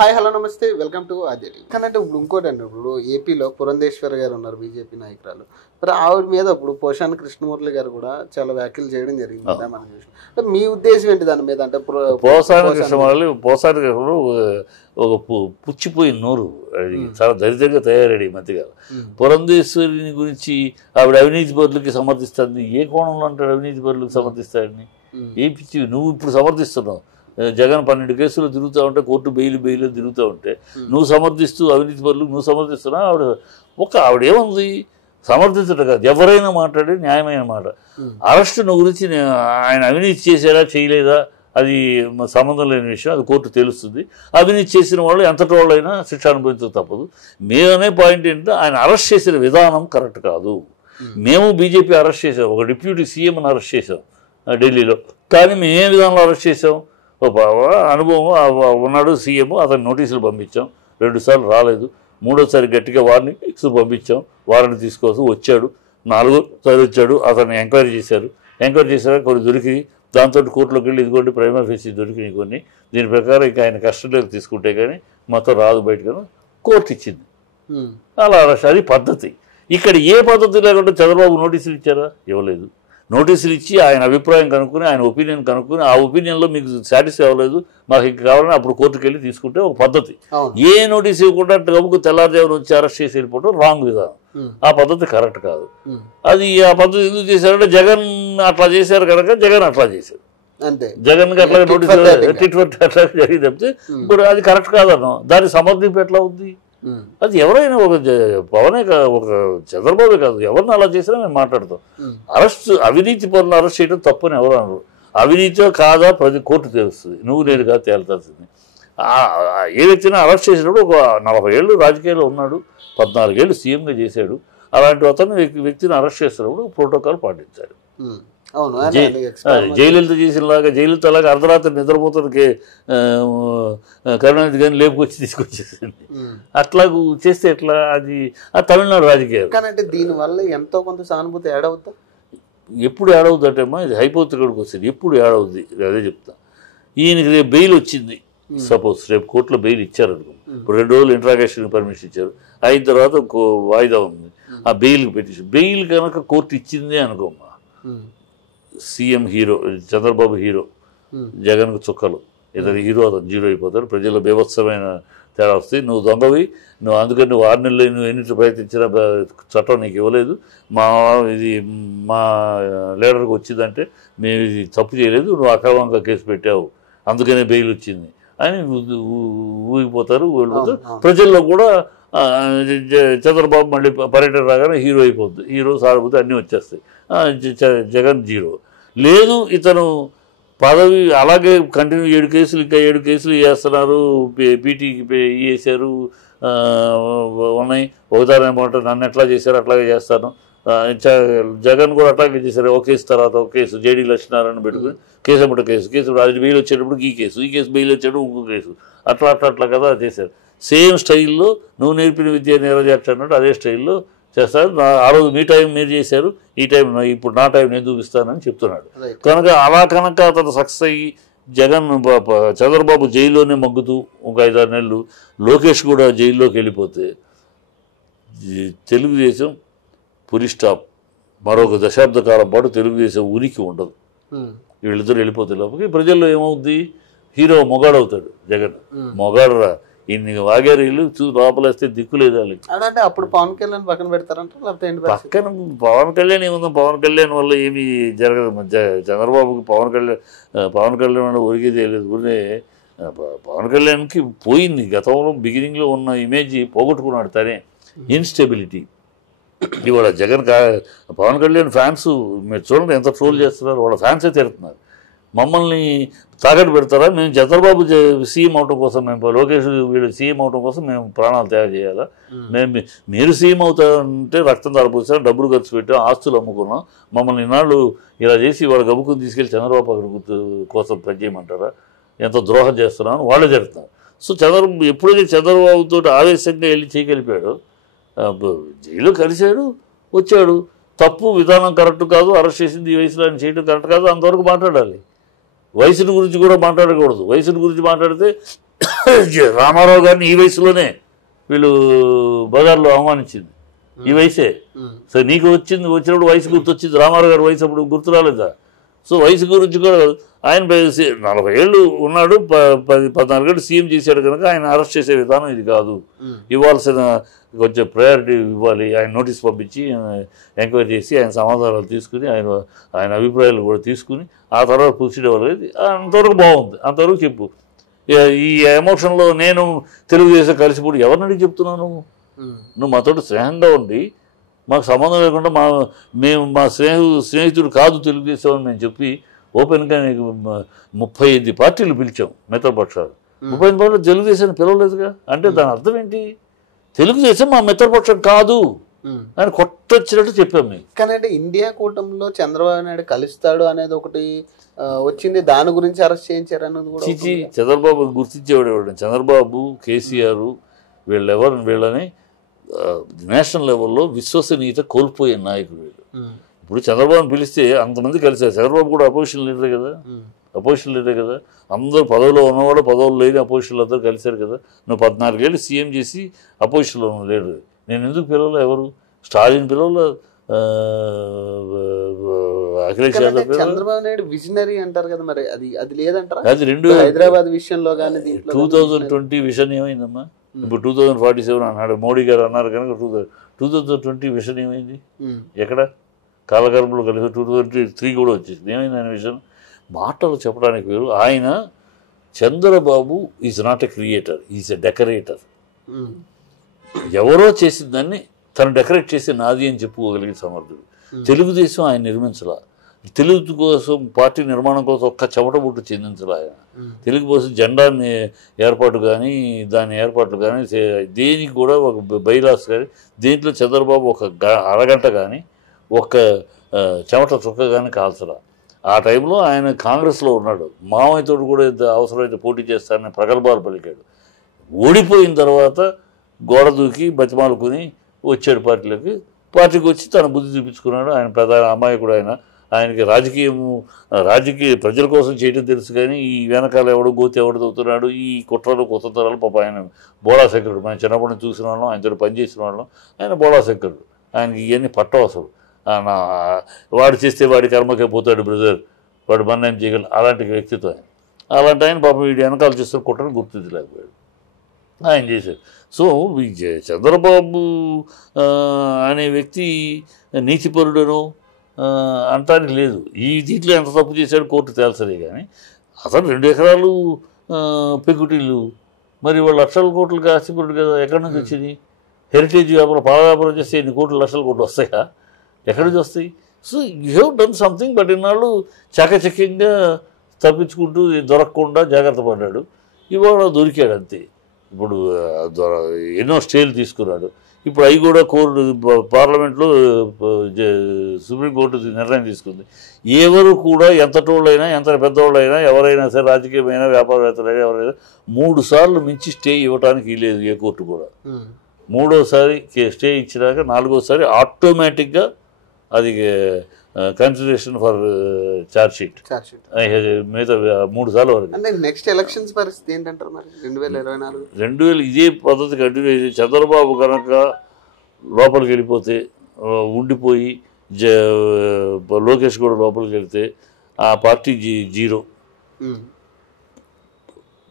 Hi hello నమస్తే welcome to Aadya TV. కానీ అంటే ఇప్పుడు ఇంకోటి అండి, ఇప్పుడు ఏపీలో పురంధేశ్వర్ గారు ఉన్నారు బీజేపీ నాయకురాలు. మరి ఆవిడ మీద ఇప్పుడు పోషాన్ కృష్ణమూర్తి గారు కూడా చాలా వ్యాఖ్యలు చేయడం జరిగింది కదా మనం చూసాం. అంటే మీ ఉద్దేశం ఏంటి దాని మీద? అంటే పోసాని కృష్ణమూర్తి ఒక పుచ్చిపోయిన నోరు, అది చాలా దరిద్రంగా తయారయ్యాడు ఈ మధ్యగా. పురంధేశ్వరిని గురించి ఆవిడ అవినీతి పరులకి సమర్థిస్తుంది. ఏ కోణంలో అంటాడు అవినీతి పరులకు సమర్థిస్తాడని? ఏ పిచ్చి నువ్వు ఇప్పుడు సమర్థిస్తున్నావు? జగన్ 12 కేసులు తిరుగుతూ ఉంటే కోర్టు బెయిల్ తిరుగుతూ ఉంటే నువ్వు సమర్థిస్తూ అవినీతి పరులు నువ్వు సమర్థిస్తున్నావు. ఆవిడేముంది సమర్థించడం కాదు, ఎవరైనా మాట్లాడే న్యాయమైన మాట. అరెస్టు గురించి ఆయన అవినీతి చేశారా చేయలేదా అది సంబంధం లేని విషయం, అది కోర్టు తెలుస్తుంది. అవినీతి చేసిన వాళ్ళు ఎంతటి వాళ్ళైనా శిక్ష అనుభవించక తప్పదు. మేమనే పాయింట్ ఏంటంటే ఆయన అరెస్ట్ చేసిన విధానం కరెక్ట్ కాదు. మేము బీజేపీ అరెస్ట్ చేసాం, ఒక డిప్యూటీ సీఎంని అరెస్ట్ చేసాం ఢిల్లీలో. కానీ మేము ఏ విధానంలో అరెస్ట్ చేసాం? అనుభవం ఉన్నాడు సీఎం, అతను నోటీసులు పంపించాం, 2 సార్లు రాలేదు, 3వసారి గట్టిగా వార్నింగ్స్ పంపించాం, వారెంట్ తీసుకోవచ్చు, వచ్చాడు, 4వసారి వచ్చాడు, అతన్ని ఎంక్వైరీ చేశారు, కొన్ని దొరికి దాంతో కోర్టులోకి వెళ్ళి ఇదిగోండి ప్రైమరీ ఫేసి దొరికినాయి కొన్ని, దీని ప్రకారం ఇంకా ఆయన కస్టడీలోకి తీసుకుంటే కానీ మొత్తం రాదు బయటకు కోర్టు ఇచ్చింది. అలా అది పద్ధతి. ఇక్కడ ఏ పద్ధతి లేకుండా చంద్రబాబు నోటీసులు ఇచ్చారా? ఇవ్వలేదు. నోటీసులు ఇచ్చి ఆయన అభిప్రాయం కనుక్కుని ఆయన ఒపీనియన్ కనుక్కుని ఆ ఒపీనియన్లో మీకు సాటిస్ఫై అవ్వలేదు, మాకు ఇంకా కావాలని అప్పుడు కోర్టుకు వెళ్ళి తీసుకుంటే ఒక పద్ధతి. ఏ నోటీస్ ఇవ్వకుండా గబుకు తెల్లారుజామున వచ్చి అరెస్ట్ చేసి వెళ్ళిపోవడం రాంగ్ విధానం. ఆ పద్ధతి కరెక్ట్ కాదు. అది ఆ పద్ధతి ఎందుకు చేశారంటే జగన్ అట్లా చేశారు కనుక జగన్ అట్లా చేశారు, జగన్కి అట్లా నోటీస్ అట్లా జరిగి చెప్తే ఇప్పుడు అది కరెక్ట్ కాదన్నాం. దాని సమర్థింపు ఎట్లా ఉంది? అది ఎవరైనా ఒక పవనే ఒక చంద్రబాబే కాదు, ఎవరిని అలా చేసినా మేము మాట్లాడతాం. అవినీతి పనులు అరెస్ట్ చేయడం తప్పని ఎవరు అనరు. అవినీతిలో కాదా ప్రతి కోర్టు తెలుస్తుంది, నువ్వు నేను కాదు తేల్తాల్సింది. ఏ వ్యక్తిని అరెస్ట్ చేసినప్పుడు ఒక 40 ఏళ్ళు రాజకీయాల్లో ఉన్నాడు, 14 ఏళ్ళు సీఎంగా చేశాడు. అలాంటి అతను వ్యక్తిని అరెస్ట్ చేసినప్పుడు ప్రోటోకాల్ పాటించాలి. జయలలిత చేసినలాగా జయలలిత అలాగా అర్ధరాత్రి నిద్రపోతానికి కరుణానిధి గారిని లేపుకొచ్చి తీసుకొచ్చేసింది. అట్లా చేస్తే ఎట్లా? అది తమిళనాడు రాజకీయాలు. కానీ దీనివల్ల ఎంతో కొంత సానుభూతి యాడ్ అవుతా. ఎప్పుడు యాడ్ అవుతుందటమ్మా, ఇది హైపోథెటికల్కి వస్తుంది. ఎప్పుడు యాడ్ అవుద్ది అదే చెప్తా. ఈయనకి రేపు బెయిల్ వచ్చింది, సపోజ్ రేపు కోర్టులో బెయిల్ ఇచ్చారనుకో, ఇప్పుడు 2 రోజులు ఇంట్రాగేషన్ పర్మిషన్ ఇచ్చారు, అయిన తర్వాత వాయిదా ఉంది, ఆ బెయిల్కి పెట్టేసి బెయిల్ కనుక కోర్టు ఇచ్చింది అనుకోమ్మా, సీఎం హీరో, చంద్రబాబు హీరో, జగన్కు చుక్కలు, ఇతను హీరో అతను జీరో అయిపోతాడు. ప్రజల్లో బీభత్సమైన తేడా వస్తాయి. నువ్వు దొంగవి, అందుకని నువ్వు 6 నెలలు నువ్వు ఎన్నింటి ప్రయత్నించిన చట్టం నీకు ఇవ్వలేదు, ఇది మా లీడర్కి వచ్చిందంటే మేము ఇది తప్పు చేయలేదు, నువ్వు అక్రమంగా కేసు పెట్టావు అందుకనే బెయిల్ వచ్చింది అని ఊగిపోతారు. ప్రజల్లో కూడా చంద్రబాబు మళ్ళీ పర్యటన రాగానే హీరో అయిపోద్ది, హీరో సారబోతే అన్నీ వచ్చేస్తాయి, జగన్ జీరో. లేదు ఇతను పదవి అలాగే కంటిన్యూ 7 కేసులు ఇంకా 7 కేసులు చేస్తున్నారు, పీటీకి వేసారు ఉన్నాయి, ఒకసారి ఏమంటే నన్ను ఎట్లా చేశారు అట్లాగే చేస్తాను, జగన్ కూడా అట్లాగే చేశారు, ఒక కేసు తర్వాత ఒక కేసు, జేడీ లక్ష్మీనారాయణ పెట్టుకుని కేసు అమ్మట కేసు అది బెయిల్ వచ్చేటప్పుడు ఈ కేసు బెయిల్ వచ్చేటప్పుడు ఇంకో కేసు, అట్లా కదా చేశారు. సేమ్ స్టైల్లో నువ్వు నేర్పిన విద్య నెరవేర్చు అన్నట్టు అదే స్టైల్లో చేస్తారు. ఆ రోజు మీ టైం మీరు చేశారు, ఈ టైం ఇప్పుడు నా టైం నేను చూపిస్తానని చెప్తున్నాడు. కనుక అతను సక్సెస్ అయ్యి జగన్ చంద్రబాబు జైల్లోనే మగ్గుతూ ఒక 5-6 నెలలు, లోకేష్ కూడా జైల్లోకి వెళ్ళిపోతే తెలుగుదేశం పులి స్టాప్, మరొక దశాబ్ద కాలం పాటు తెలుగుదేశం ఉనికి ఉండదు. వీళ్ళిద్దరు వెళ్ళిపోతే లోపలికి ప్రజల్లో ఏమవుద్ది? హీరో మొగాడవుతాడు జగన్. మొగాడురా ఇన్ని వాగేరీలు లోపలేస్తే దిక్కులేదు వాళ్ళకి. అంటే అప్పుడు పవన్ కళ్యాణ్ పక్కన పెడతారంట, పక్కన పవన్ కళ్యాణ్ ఏముందా? పవన్ కళ్యాణ్ వల్ల ఏమీ జరగదు. చంద్రబాబుకి పవన్ కళ్యాణ్ వల్ల ఒరిగేది లేదు. ఊరినే పవన్ కళ్యాణ్కి పోయింది, గతంలో బిగినింగ్లో ఉన్న ఇమేజ్ పోగొట్టుకున్నాడు తనే. ఇన్స్టెబిలిటీ ఇవాళ జగన్ పవన్ కళ్యాణ్ ఫ్యాన్స్ మీరు చూడండి ఎంత ట్రోల్ చేస్తున్నారు, వాళ్ళ ఫ్యాన్సే తిరుగుతున్నారు. మమ్మల్ని తాకట్టు పెడతారా? మేము చంద్రబాబు సీఎం అవటం కోసం, మేము లోకేష్ వీళ్ళు సీఎం అవటం కోసం మేము ప్రాణాలు తయారు చేయాలా? మీరు సీఎం అవుతారంటే రక్తం తరపోసారు, డబ్బులు ఖర్చు పెట్టాం, ఆస్తులు అమ్ముకున్నాం, మమ్మల్ని ఇన్నాళ్ళు ఇలా చేసి వాళ్ళ గబుకుని తీసుకెళ్ళి చంద్రబాబు కోసం పనిచేయమంటారా? ఎంత ద్రోహం చేస్తున్నామని వాళ్ళే జరుగుతున్నారు. సో ఎప్పుడైతే చంద్రబాబుతో ఆవేశంగా వెళ్ళి చేయగలిపాడు, జైలు కలిశాడు, వచ్చాడు, తప్పు విధానం కరెక్ట్ కాదు, అరెస్ట్ చేసింది ఈ వయసులో ఆయన చేయడం కరెక్ట్ కాదు, అంతవరకు మాట్లాడాలి. వయసుని గురించి కూడా మాట్లాడకూడదు. వయసుని గురించి మాట్లాడితే రామారావు గారిని ఈ వయసులోనే వీళ్ళు బజార్లో అవమానించింది, ఈ వయసే. సో నీకు వచ్చినప్పుడు వయసు గుర్తొచ్చింది, రామారావు గారి వయసు అప్పుడు గుర్తు రాలేదా? సో వయసు గురించి కూడా ఆయన 40 ఏళ్ళు ఉన్నాడు, 14 ఏళ్ళు సీఎం చేశాడు కనుక ఆయన అరెస్ట్ చేసే విధానం ఇది కాదు. ఇవ్వాల్సిన కొంచెం ప్రయారిటీ ఇవ్వాలి. ఆయన నోటీస్ పంపించి ఎంక్వైరీ చేసి ఆయన సమాధానాలు తీసుకుని ఆయన అభిప్రాయాలు కూడా తీసుకుని ఆ తర్వాత ప్రొసీడ్ అవ్వలేదు. అంతవరకు బాగుంది, అంతవరకు చెప్పు. ఈ ఎమోషన్లో నేను తెలుగుదేశం కలిసిపోయి ఎవరిని అడిగి చెప్తున్నావు? నువ్వు మాతోటి స్నేహంగా ఉండి మాకు సంబంధం లేకుండా మేము మా స్నేహితుడు కాదు తెలుగుదేశం అని మేము చెప్పి ఓపెన్గా నీకు 35 పార్టీలు పిలిచాం, మిత్రపక్షాలు. 35 పార్టీలు తెలుగుదేశాన్ని పిలవలేదుగా. అంటే దాని అర్థం ఏంటి? తెలుగుదేశం మా మిత్రపక్షం కాదు అని కొట్టొచ్చినట్టు చెప్పాం మేము. కానీ అంటే ఇండియా కూటమిలో చంద్రబాబు నాయుడు కలుస్తాడు అనేది ఒకటి వచ్చింది, దాని గురించి అరెస్ట్ చేయించారు అన్నది కూడా. చంద్రబాబు గుర్తించేవాడు. చంద్రబాబు, కేసీఆర్ వీళ్ళని నేషనల్ లెవెల్లో విశ్వసనీయత కోల్పోయే నాయకుడు వీళ్ళు. ఇప్పుడు చంద్రబాబుని పిలిస్తే అంతమంది కలిసారు. చంద్రబాబు కూడా అపోజిషన్ లీడరే కదా, అందరూ పదవిలో ఉన్నవాడు, పదవులు లేని అపోజిషన్లు అందరూ కలిశారు కదా. నువ్వు 14 ఏళ్ళు సీఎం చేసి అపోజిషన్లో ఉన్న లీడర్. నేను ఎందుకు పిలవలే? ఎవరు? స్టాలిన్ పిలవలే, అఖిలేష్ యాదవ్. చంద్రబాబు నాయుడు విజనరీ అంటారు కదా, మరి అది లేదంటారా? అది హైదరాబాద్ విషయంలో కానీ 2020 విజన్ ఏమైందమ్మా? ఇప్పుడు 2047 అన్నాడు మోడీ గారు అన్నారు కనుక 2020 విజన్ ఏమైంది? ఎక్కడ? కాలగర్భంలో కలిసి 2023 కూడా వచ్చేసింది. ఏమైంది ఆయన విజన్? మాటలు చెప్పడానికి వేరు. ఆయన Chandrababu is not a creator, is a decorator. ఎవరో చేసిన దాన్ని తను డెకరేట్ చేసి నాది అని చెప్పుకోగలిగే సమర్థుడు. తెలుగుదేశం ఆయన నిర్మించలా. తెలుగు కోసం, పార్టీ నిర్మాణం కోసం ఒక్క చెమట బుట్టు చెందించలే ఆయన. తెలుగు కోసం జెండాని ఏర్పాటు కానీ, దాని ఏర్పాట్లు కానీ, దేనికి కూడా ఒక బైలాస్ కానీ, దేంట్లో చంద్రబాబు ఒక అరగంట కానీ ఒక్క చెమట చుక్క కానీ కాల్చరా. ఆ టైంలో ఆయన కాంగ్రెస్లో ఉన్నాడు. మామయ్యతో కూడా అవసరమైతే పోటీ చేస్తారని ప్రగల్భాలు పలికాడు. ఓడిపోయిన తర్వాత గోడ దూకి బతిమాలుకుని వచ్చాడు పార్టీకి వచ్చి తన బుద్ధి చూపించుకున్నాడు. ఆయన ప్రధాన అమాయకుడు. ఆయనకి రాజకీయ ప్రజల కోసం చేయడం తెలుసు, కానీ ఈ వెనకాల ఎవడు గోతి ఎవడు తవ్వుతున్నాడు, ఈ కుట్రలు కొత్తతరాలు పాప ఆయన బోళా శంకరుడు. మనం చిన్నప్పటి నుంచి చూసిన వాళ్ళం, ఆయనతో పనిచేసిన వాళ్ళం. ఆయన బోళా శంకరుడు. ఆయనకి ఇవన్నీ పట్టవు అసలు. వాడు చేస్తే వాడి కర్మకే పోతాడు బ్రదర్, వాడు మన ఏం చేయగలరు, అలాంటి వ్యక్తిత్వం ఆయన. అలాంటి ఆయన పాపం వీడి వెనకాల చేస్తున్న కుట్రను గుర్తించలేకపోయాడు, ఆయన చేశాడు. సో చంద్రబాబు అనే వ్యక్తి నీతిపరుడను అంటానికి లేదు. ఈ దీంట్లో ఎంత తప్పు చేశాడు కోర్టు తేల్చలే. కానీ అసలు 2 ఎకరాలు పెంకుటిల్లు, మరి వాళ్ళు లక్షల కోట్లకి ఆస్తిపరుడు కదా, ఎక్కడి నుంచి వచ్చింది? హెరిటేజ్ వ్యాపారం, పాల వ్యాపారం చేస్తే ఎన్ని కోట్లు, లక్షల కోట్లు వస్తాయా? ఎక్కడి నుంచి వస్తాయి? So you have done something. But ఇన్నాళ్ళు చాకచక్యంగా తప్పించుకుంటూ దొరకకుండా జాగ్రత్త పడ్డాడు. ఇవాళ దొరికాడు అంతే. ఇప్పుడు ఎన్నో స్టేలు తీసుకున్నాడు. ఇప్పుడు అవి కూడా పార్లమెంట్లో సుప్రీంకోర్టు నిర్ణయం తీసుకుంది. ఎవరు కూడా ఎంతటోళ్ళైనా, ఎంత పెద్దవాళ్ళైనా, ఎవరైనా సరే, రాజకీయమైనా, వ్యాపారవేత్తలైనా ఎవరైనా 3 సార్లు మించి స్టే ఇవ్వడానికి లేదు ఏ కోర్టు కూడా. 3వసారి స్టే ఇచ్చినాక 4వసారి ఆటోమేటిక్గా అది కన్సిడరేషన్ ఫర్ ఛార్జ్ షీట్ మిగతా 3 సార్లు వరకు. అంటే నెక్స్ట్ ఎలక్షన్స్ పరిస్థితి ఏంటంటారు మరి 2024? ఇదే పద్ధతి కంటిన్యూ చేసి చంద్రబాబు కనుక లోపలికి వెళ్ళిపోతే, ఉండిపోయి లోకేష్ కూడా లోపలికి వెళ్తే ఆ పార్టీ జీరో.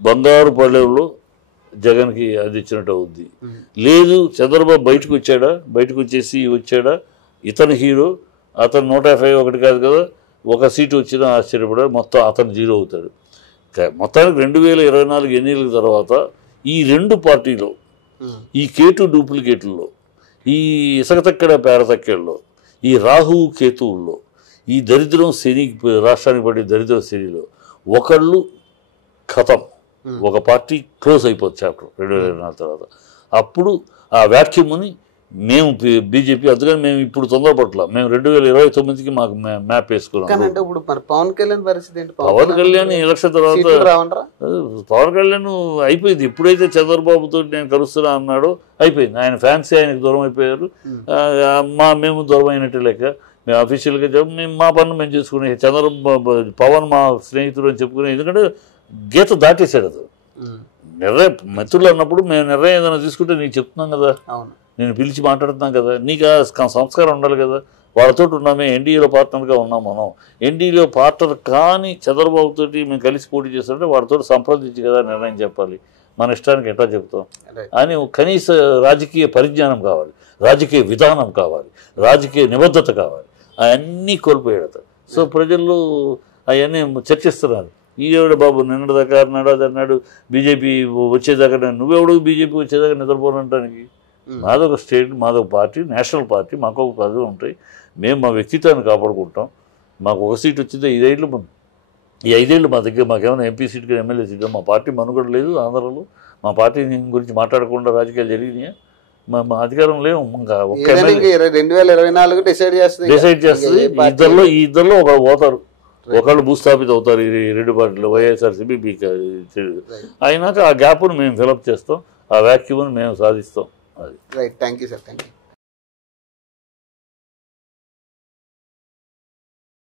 బంగారు పల్లెల్లో జగన్కి అది ఇచ్చినట్టు అవుద్ది. లేదు చంద్రబాబు బయటకు వచ్చాడా, ఇతను హీరో, అతను 151 కాదు కదా, 1 సీటు వచ్చినా ఆశ్చర్యపడా, మొత్తం అతను జీరో అవుతాడు. మొత్తానికి 2024 ఎన్నికల తర్వాత ఈ 2 పార్టీలో, ఈ కేటు డూప్లికేట్లలో, ఈ ఇసకతక్కడ పేరతక్కెళ్ళలో, ఈ రాహు కేతువుల్లో, ఈ దరిద్రం శని, రాష్ట్రానికి పడే దరిద్రం శనిలో ఒకళ్ళు ఖతం, ఒక పార్టీ క్లోజ్ అయిపోతుంది చాప్టర్ 2024 తర్వాత. అప్పుడు ఆ వ్యాక్యూమ్ని మేము బీజేపీ, అందుకని మేము ఇప్పుడు తొందరపట్ల, మేము 2029కి మాకు మ్యాప్ వేసుకున్నాం. పవన్ కళ్యాణ్ పరిస్థితి ఏంటి? పవన్ కళ్యాణ్ ఎలక్షన్ తర్వాత పవన్ కళ్యాణ్ అయిపోయింది. ఎప్పుడైతే చంద్రబాబుతో నేను కలుస్తున్నా అన్నాడో అయిపోయింది. ఆయన ఫ్యాన్సీ ఆయనకు దూరం అయిపోయారు. మేము దూరం అయినట్టు లెక్క. మేము అఫీషియల్గా మేము మా పనులు మేము చేసుకునే, పవన్ మా స్నేహితుడు అని చెప్పుకునే, ఎందుకంటే గీత దాటేశాడు. అతను నిర్ణయం మిత్రులు అన్నప్పుడు మేము నిర్ణయం ఏదైనా తీసుకుంటే నీకు చెప్తున్నాం కదా, అవును నేను పిలిచి మాట్లాడుతున్నాం కదా, నీకు ఆ సంస్కారం ఉండాలి కదా. వాళ్ళతో ఉన్నామే, ఎన్డీఏలో పార్ట్నర్గా ఉన్నాం మనం. ఎన్డీఏలో పార్ట్నర్ కానీ చంద్రబాబు తోటి మేము కలిసి పోటీ చేస్తుంటే వాడితో సంప్రదించి కదా నిర్ణయం చెప్పాలి. మన ఇష్టానికి ఎట్లా చెప్తాం అని కనీస రాజకీయ పరిజ్ఞానం కావాలి, రాజకీయ విధానం కావాలి, రాజకీయ నిబద్ధత కావాలి. అవన్నీ కోల్పోయాడు. సో ప్రజల్లో అవన్నీ చర్చిస్తున్నారు. ఈడేవిడ బాబు నిన్నటిదాకా అన్నాడు బీజేపీ వచ్చేదాకా, నువ్వెవడు బీజేపీ వచ్చేదాకా నిద్రపోనంటానికి. మాదొక స్టేట్, మాదొక పార్టీ, నేషనల్ పార్టీ, మాకు ఒక పదవి ఉంటాయి. మేము మా వ్యక్తిత్వాన్ని కాపాడుకుంటాం. మాకు ఒక సీట్ వచ్చిందే 5 ఏళ్ళు ముందు. ఈ 5 ఏళ్ళు మా దగ్గర మాకేమైనా ఎంపీ సీట్ కానీ ఎమ్మెల్యే సీట్, మా పార్టీ మనుగడ లేదు ఆంధ్రలో. మా పార్టీ గురించి మాట్లాడకుండా రాజకీయాలు జరిగినాయా? మా అధికారం లేవు. ఇంకా ఒక్క ఎమ్మెల్యే 2024 డిసైడ్ చేస్తుంది. ఈ ఇద్దరిలో ఒకళ్ళు పోతారు, ఒకళ్ళు భూస్థాపిత అవుతారు ఈ 2 పార్టీలు, వైఎస్ఆర్సీపీ బీకా. అయినాక ఆ గ్యాప్ను మేము ఫిలప్ చేస్తాం, ఆ వ్యాక్యూమ్ని మేము సాధిస్తాం. అది right. Thank you sir. Thank you.